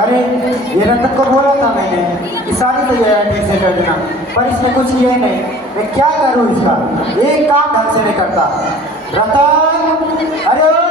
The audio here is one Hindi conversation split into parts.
अरे ये रतन को बोला था मैंने कि सारी तैयारी ठीक से कर देना, पर इसने कुछ किया ही नहीं। मैं क्या करूं इसका, एक काम ढंग से नहीं करता। रतन, अरे ओ रतन।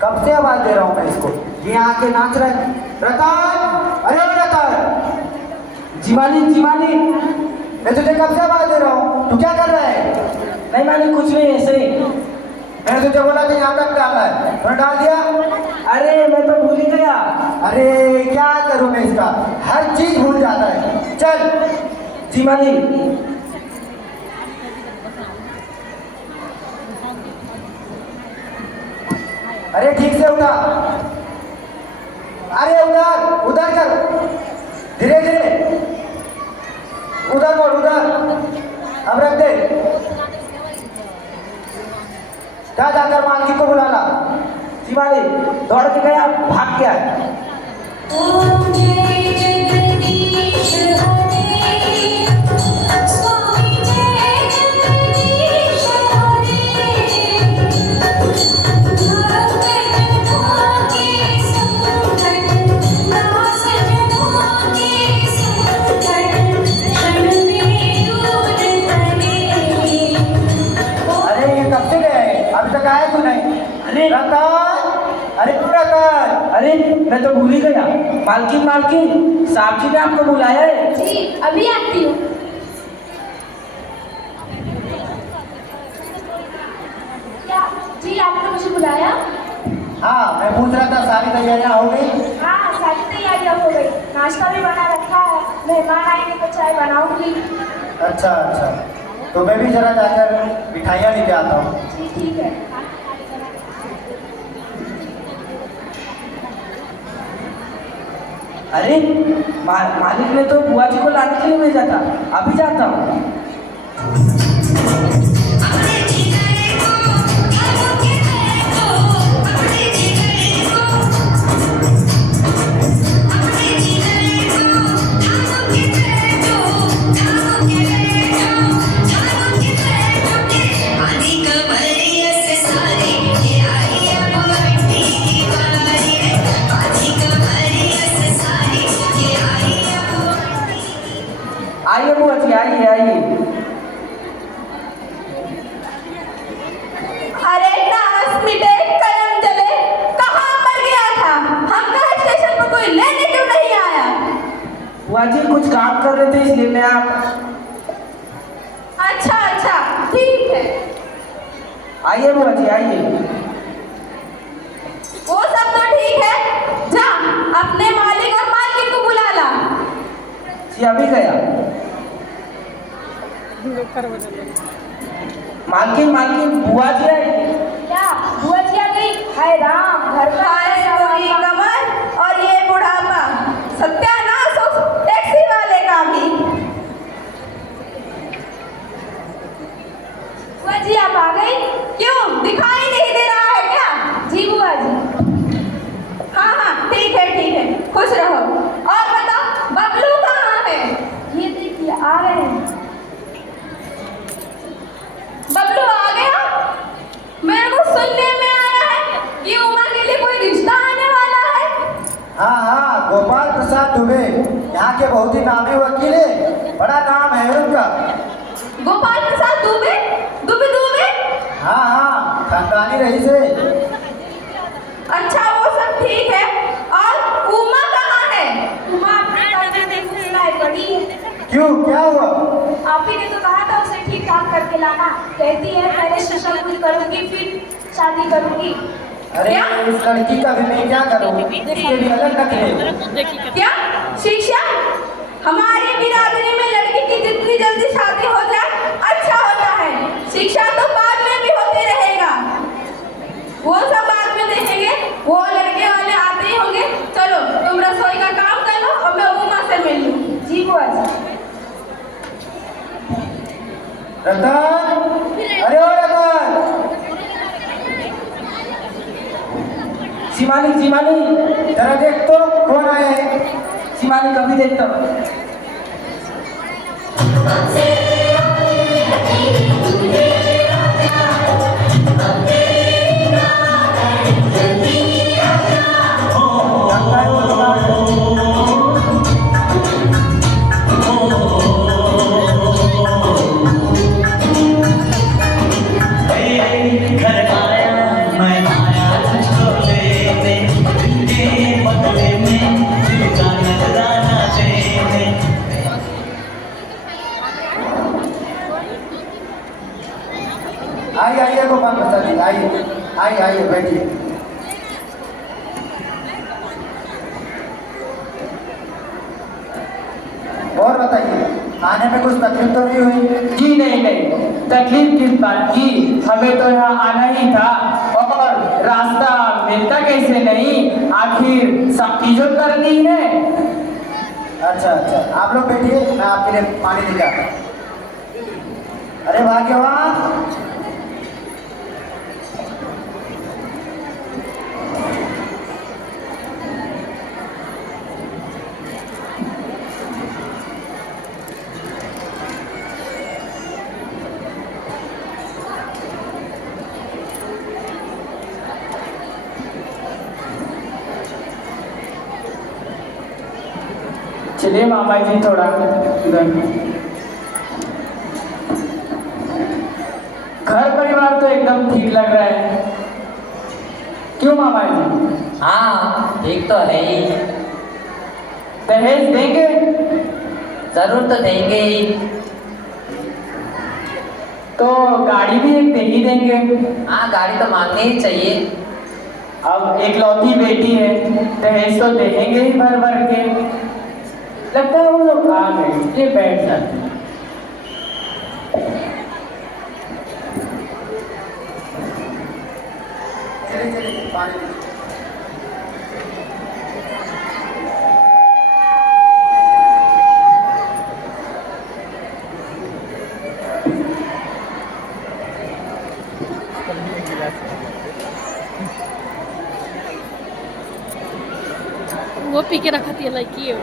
कब से आवाज दे रहा हूं मैं इसको, ये आके नाच रहा है। रतन, अरे ओ रतन। जीवानी जीवानी, मैं तुझे कब से आवाज दे रहा हूँ, तू क्या कर रहा है? नहीं मालिक कुछ नहीं, ऐसे ही। मैंने तुझे बोला था यहाँ तक डालना है, तूने डाल दिया। अरे मैं तो भूल ही गया। अरे क्या करूं मैं इसका, हर चीज भूल जाता है। चल जी मालिक। अरे ठीक से उठा, अरे उधर उधर कर, धीरे धीरे उधर बोल, उधर। अब रख दे, जा जाकर मालकिन को बुला ला। जी मालिक, दौड़ के गया, भाग गया। अरे रतन, अरे रतन। अरे मैं तो भूल ही गया। मालकिन मालकिन, साहब जी ने आपको बुलाया है। जी अभी आती हूँ। क्या जी आपने मुझे बुलाया? हाँ मैं पूछ रहा था सारी तैयारियां हो गई? हाँ सारी तैयारियां हो गई, नाश्ता भी बना रखा है, मेहमान आएंगे तो चाय बनाऊंगी। अच्छा अच्छा, तो मैं भी जरा जाकर मिठाइयाँ लेके आता हूँ। जी ठीक है। अरे मालिक ने तो बुआ जी को लाने के लिए भेजा था, अभी जाता हूँ। आइए बुआ जी, आइए आइए। अरे नास मिटे कलम जले, कहाँ मर गया था? हम कहा स्टेशन पर कोई लेने क्यों नहीं आया? बुआ जी कुछ काम कर रहे थे इसलिए मैं आप। अच्छा अच्छा ठीक है। आइए बुआ जी आइए। वो सब तो ठीक है, जा अपने मालिक और मालकिन को बुला ला। जी अभी गया। मालकिन मालकिन, बुआ जी आई। क्या बुआ जी आ गई? हाय राम, घर का आया कोई कमर और ये बुढ़ापा, सत्यानाश उस टैक्सी वाले का भी। बुआ जी आप आ गई? क्यों दिखाई नहीं दे रहा है क्या? जी बुआ जी। हाँ हाँ ठीक है, खुश रहो। और बताओ बबलू कहाँ है? ये देखिए आ रहे हैं। बबलू आ गया? मेरे को सुनने में आया है कि उमा के लिए कोई रिश्ता आने वाला है। हाँ हाँ, गोपाल प्रसाद दुबे यहाँ के बहुत ही नामी वकील है, बड़ा नाम है उनका। गोपाल प्रसाद दुबे? दुबे दुबे? हाँ हाँ, खानदानी रईस है। अच्छा वो सब ठीक है, और उमा कहाँ है? उमा अपने घर में देखने पड़ी है। क्यों, क्या हुआ? आप ही ने तो कहा था उसे ठीक ठाक करके लाना, कहती है पहले शिक्षा पूरी करूंगी फिर शादी करूंगी। अरे क्या? इस लड़की का भी मैं क्या करूँ, इसके भी अलग नखरे। क्या शिक्षा? हमारी बिरादरी में लड़की की जितनी जल्दी शादी हो जाए अच्छा होता है, शिक्षा तो बाद में भी होते रहेगा। वो सब बाद में देखेंगे, वो लड़के वाले आते ही होंगे। चलो शिवानी शिवानी जरा देख तो कौन आए हैं। शिवानी कभी देखता हूँ। आइए आइए गोपाल प्रसाद जी, आइए आइए आइए बैठिए। और बताइए, आने में कुछ तकलीफ तो नहीं हुई? जी नहीं नहीं, तकलीफ किस बात की, हमें तो यहाँ आना ही था और रास्ता मिलता कैसे नहीं, आखिर सब चीजों करनी है। अच्छा अच्छा, आप लोग बैठिए, मैं आपके लिए पानी लेकर आता हूँ। अरे भाग्यवान, चलिए मामा जी थोड़ा इधर। घर परिवार तो एकदम ठीक लग रहा है, क्यों मामा जी? हाँ ठीक तो है ही। दहेज देंगे? जरूर तो देंगे ही। तो गाड़ी भी एक दे ही देंगे। हाँ गाड़ी तो मांगनी ही चाहिए। अब एकलौती बेटी है, दहेज तो देंगे ही भर भर के। लगता है वो लोग आ गए, ये बैठ जाते हैं। चलिए चलिए पानी लीजिए। वो पी के रखती है लड़की है।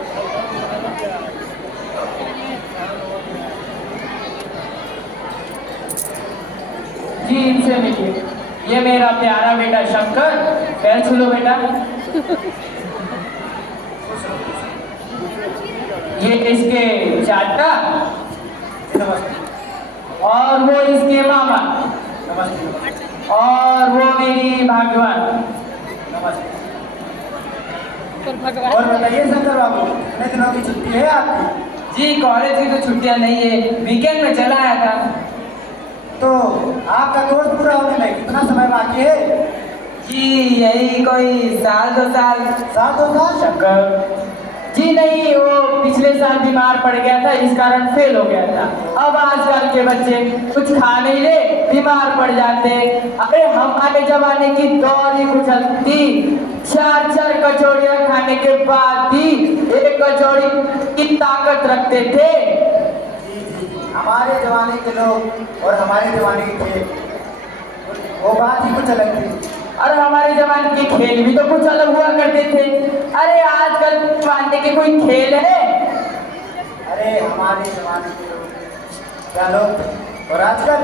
जी इनसे मिलिए, ये मेरा प्यारा बेटा शंकर, पैर छू लो बेटा। ये इसके चाचा नमस्ते और वो इसके मामा नमस्ते और वो मेरी भाग्यवान। नमस्ते। पर भगवान और बताइए शंकर बाबू, कितने दिनों की छुट्टी है आपकी? जी कॉलेज की तो छुट्टियां नहीं है, वीकेंड में चला आया था। तो आपका कोर्स पूरा होने में कितना समय बाकी है? जी यही कोई साल 2 साल। साल 2 साल? शंकर जी नहीं, वो पिछले साल बीमार पड़ गया था, इस कारण फेल हो गया था। अब आजकल के बच्चे कुछ खा नहीं ले, बीमार पड़ जाते। अरे हमारे जमाने की दौर ही कुछ अलग थी। 4 कचौड़ियां खाने के बाद भी एक कचौड़ी की ताकत रखते थे। हमारे जमाने के लोग और हमारे जमाने के खेल, वो बात ही कुछ अलग थी। और हमारे जमाने के खेल भी तो कुछ अलग हुआ करते थे। अरे आजकल जमाने के कोई खेल है? अरे हमारे जमाने के लोग क्या लोग थे, और आजकल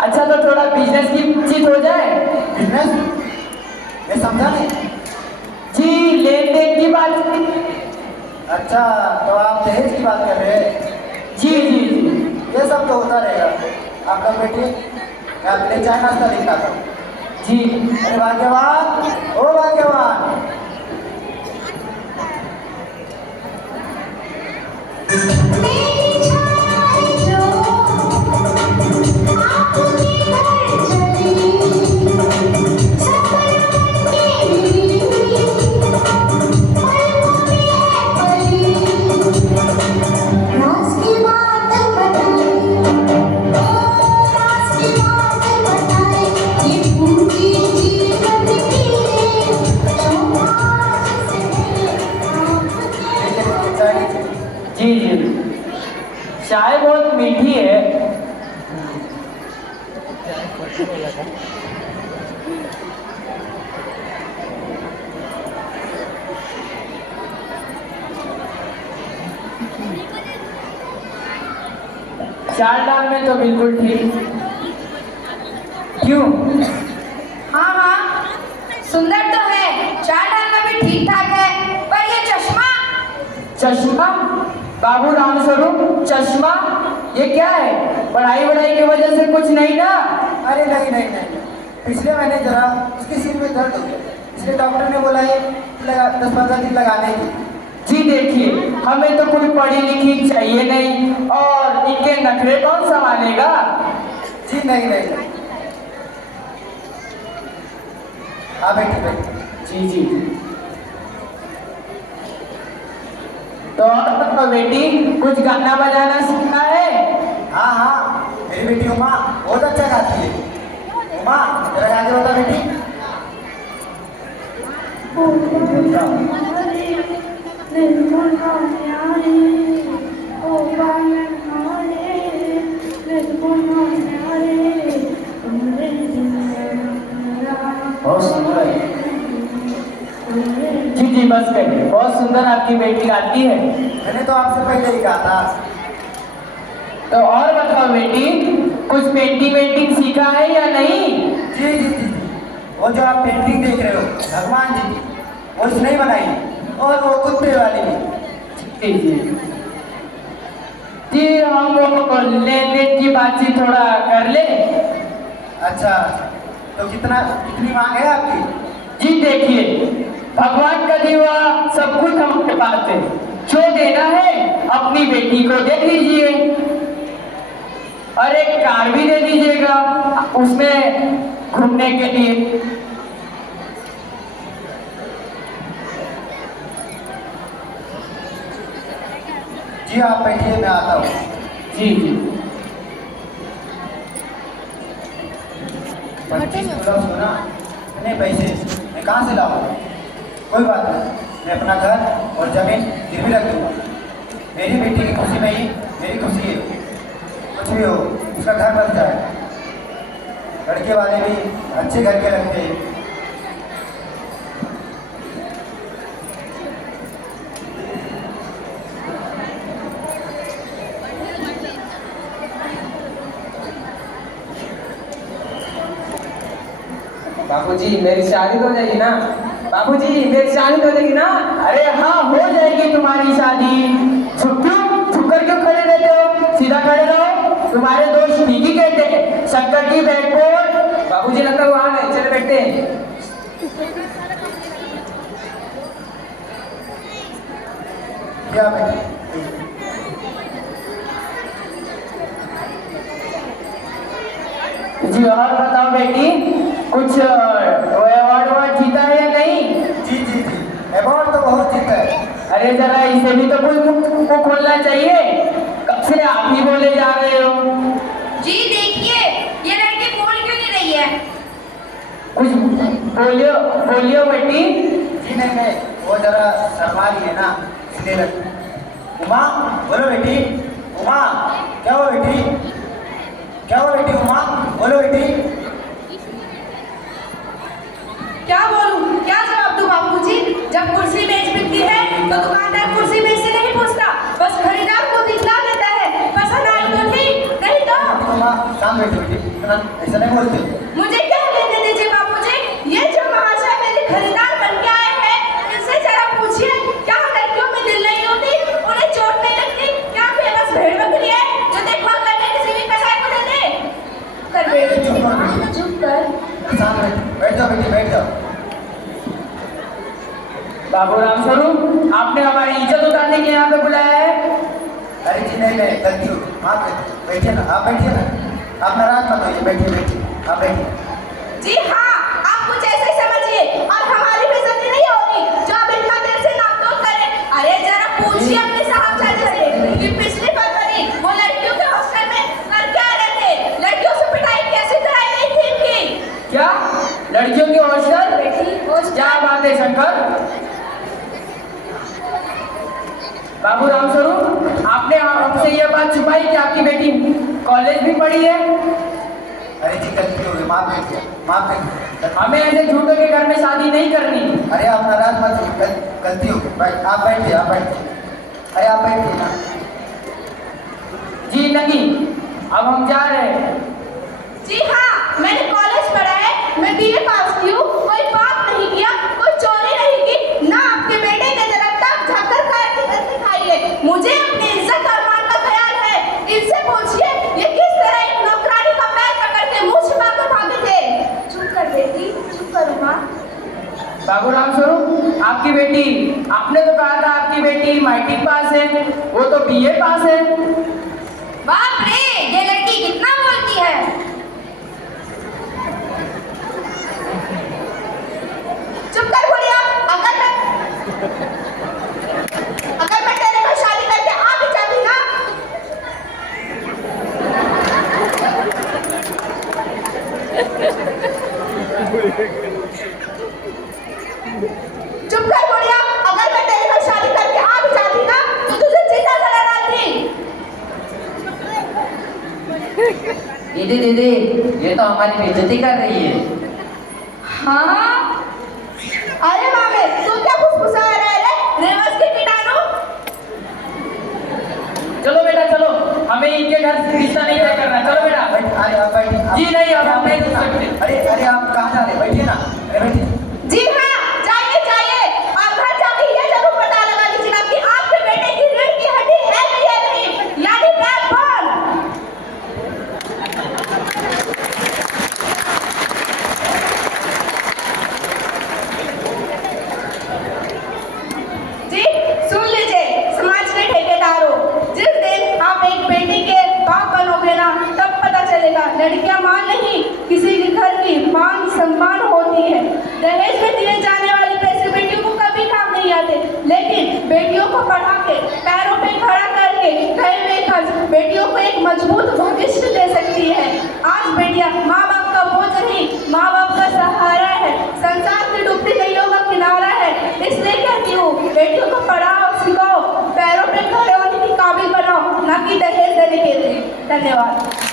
अच्छा तो थोड़ा बिजनेस की चीज हो जाए। बिजनेस? ये समझा नहीं। जी लेन देन की बात। अच्छा, तो आप दहेज की बात कर रहे हैं? जी जी जी ये सब तो होता रहेगा। आप लोग बैठिए, मैं आपके लिए चाय नाश्ता लेकर आता हूँ। जी। अरे भाग्यवान, ओ भाग्यवान, जी जी चाल डाल में तो बिल्कुल ठीक। क्यों? हाँ हाँ, सुंदर तो है, चाल ढाल में भी ठीक ठाक है, पर ये चश्मा। चश्मा? बाबू राम स्वरूप चश्मा ये क्या है? पढ़ाई वढ़ाई की वजह से कुछ नहीं ना? अरे नहीं नहीं नहीं, पिछले महीने जरा उसके सिर में दर्द हो गया, इसलिए डॉक्टर ने बोला है कि 10-15 दिन लगाने की। जी देखिए, हमें तो कोई पढ़ी लिखी चाहिए नहीं, और इनके नखरे कौन संभालेगा? जी नहीं नहीं, हाँ बैठिए बैठिए। जी जी। तो और बेटी कुछ गाना बजाना सीखना है? हाँ हाँ, मेरी बेटी उमा बहुत अच्छा गाती है। उमा जरा गा के बता बेटी। बहुत सुंदर है। जी जी बस करिए, बहुत सुंदर आपकी बेटी गाती है। मैंने तो आपसे पहले ही कहा था। तो और बताओ बेटी, कुछ पेंटिंग वेंटिंग सीखा है या नहीं? जी जी जी, वो जो आप पेंटिंग देख रहे हो भगवान जी की, वो इसने ही बनाई, और वो कुत्ते वाली भी। जी जी जी, हम वो लेन देन की बातचीत थोड़ा कर ले। अच्छा, तो कितनी मांग है आपकी? जी देखिए, भगवान का दीवा सब कुछ हमारे पास है, जो देना है अपनी बेटी को दे दीजिए, और एक कार भी दे दीजिएगा उसमें घूमने के लिए। जी आप बैठिए, मैं आता हूँ। जी जी 25 गुलाब सोना, इतने पैसे मैं कहाँ से लाऊंगा? कोई बात नहीं, मैं अपना घर और जमीन गिरवी रख दूंगा। मेरी बेटी की खुशी में ही मेरी खुशी है। कुछ भी हो, उसका घर बन जाए। लड़के वाले भी अच्छे घर के लगते हैं। बाबूजी मेरी शादी तो हो जाएगी ना? बाबूजी मेरी शादी तो हो जाएगी ना? अरे हाँ हो जाएगी तुम्हारी शादी। छुपकर क्यों खड़े रहते हो? सीधा खड़े रहो, तुम्हारे दोस्त ठीक ही कहते हैं, शक्कर की बैकबोन। बाबूजी लगता है वहां है, चले बैठते हैं। क्या बेटी? जी और बताओ बेटी, कुछ अवार्ड जीता है या नहीं? जी जी जी, अवार्ड तो बहुत जीता है। अरे जरा इसे भी तो कोई मुख को खोलना चाहिए, कब से आप ही बोले जा रहे हो। जी देखिए, ये लड़की बोल क्यों नहीं रही है? कुछ बोलियो बोलियो बेटी। जी नहीं नहीं, वो जरा शर्मा रही है ना, इसलिए लग। उमा बोलो बेटी। उमा क्या हुआ बेटी? क्या हुआ बेटी? उमा बोलो बेटी। क्या बोलूं, क्या जवाब दूं बापूजी? जब कुर्सी मेज बिकती है तो दुकानदार कुर्सी मेज से नहीं पूछता, बस खरीदार को दिखला देता है। पसंद आई तो ठीक, नहीं तो उमा शांत बैठो बेटी, ऐसा नहीं बोलते। मुझे क्या लेने दीजिए बापूजी। ये जो महाशय मेरे खरीदार बन के आए हैं, इनसे जरा पूछिए क्या लड़कियों में दिल नहीं होती, उन्हें चोट नहीं लगती? क्या फेमस भेड़ बकरी है जो देखभाल करने किसी भी कसाई को दे दे? कर बेटी चुप कर। शांत बैठ जाओ बेटी, बैठ जाओ। बाबू राम स्वरूप, आपने हमारी इज्जत उतारने के यहाँ पे बुलाया है? अरे जी नहीं नहीं, गलती हो गई, माफ कर। बैठिए ना, आप बैठिए ना, आप नाराज मत होइए, बैठिए बैठिए, आप बैठिए। जी हाँ, आप कुछ ऐसे समझिए, और हमारी बेइज्जती नहीं होगी जो आप इतना देर से नापतोल करें। अरे जरा पूछिए अपने साहबजादे से कि पिछली फरवरी वो लड़कियों के हॉस्टल में कर क्या रहे थे, लड़कियों से पिटाई कैसे कराई गई थी इनकी? क्या लड़कियों के हॉस्टल? बेटी क्या बात है शंकर? बाबू राम स्वरूप, आपने हमसे ये बात छुपाई कि आपकी बेटी कॉलेज भी पढ़ी है? अरे जी गलती हो गई माफ कीजिए। हमें ऐसे झूठों के घर में शादी नहीं करनी। अरे आप नाराज मत होइए, गलती हो गई। आप बैठिए, आप बैठिए। अरे आप बैठिए ना। जी नहीं, अब हम जा रहे हैं। जी हाँ, मैंने कॉलेज पढ़ा है, मैं बीए पास की हूँ, कोई पाप नहीं किया, कोई चोरी नहीं की, ना आपके बेटे के तरफ तक झक्कर कार की तरफ दिखाई है। मुझे अपनी इज्जत और मान का ख्याल है। इनसे पूछिए ये किस तरह एक नौकरानी का पैर पकड़ के मुंह छिपा कर भागे थे। चुप कर बेटी, चुप करो माँ। बाबूराम स्वरूप, आपकी बेटी, आपने तो कहा था आपकी बेटी मैट्रिक पास है, वो तो बीए पास है। बाप रे, ये लड़की कितना बोलती है। चुप कर बुढ़िया, अगर मैं तेरे को शादी करके आ भी जाती ना, चुप कर बुढ़िया, अगर मैं तेरे को शादी करके आ भी जाती ना, तो तुझे जिंदा जला डालती। दीदी दीदी, ये तो हमारी बेइज्जती कर रही है। हाँ, अरे मामे, तू क्या फुसफुसा रहा है रे? रेवस के कीटाणु। चलो बेटा चलो, हमें इनके घर से रिश्ता नहीं तय करना। चलो बेटा। अरे आप बैठिए। जी नहीं, अब हम नहीं रुक सकते। अरे आप कहाँ जा रहे हैं? बैठिए ना। अरे बैठिए। जी हाँ, जाइए जाइए, और घर जाके ये जरूर पता लगा लीजिए ना कि आपके बेटे की रीढ़ की हड्डी है भी या नहीं, यानी बैकबोन। जी सुन लीजिए समाज के ठेकेदारों, जिस दिन आप एक बेटी के बाप बनोगे ना, तब पता चलेगा लड़कियां मां नहीं, किसी के घर की मान सम्मान होती है। दहेज में दिए जाने वाले पैसे बेटियों को कभी काम नहीं आते, लेकिन बेटियों को पढ़ा के पैरों पे खड़ा करके कहे हुए खर्च बेटियों को एक मजबूत भविष्य दे सकती है। आज बेटियां माँ बाप का बोझ नहीं, माँ बाप का सहारा है, संसार की डूबती नदियों का किनारा है। इसलिए कहती हूँ, बेटियों को पढ़ाओ, सिखाओ, पैरों पे खड़े होने की काबिल बनाओ, ना कि दहेज देने के लिए। धन्यवाद।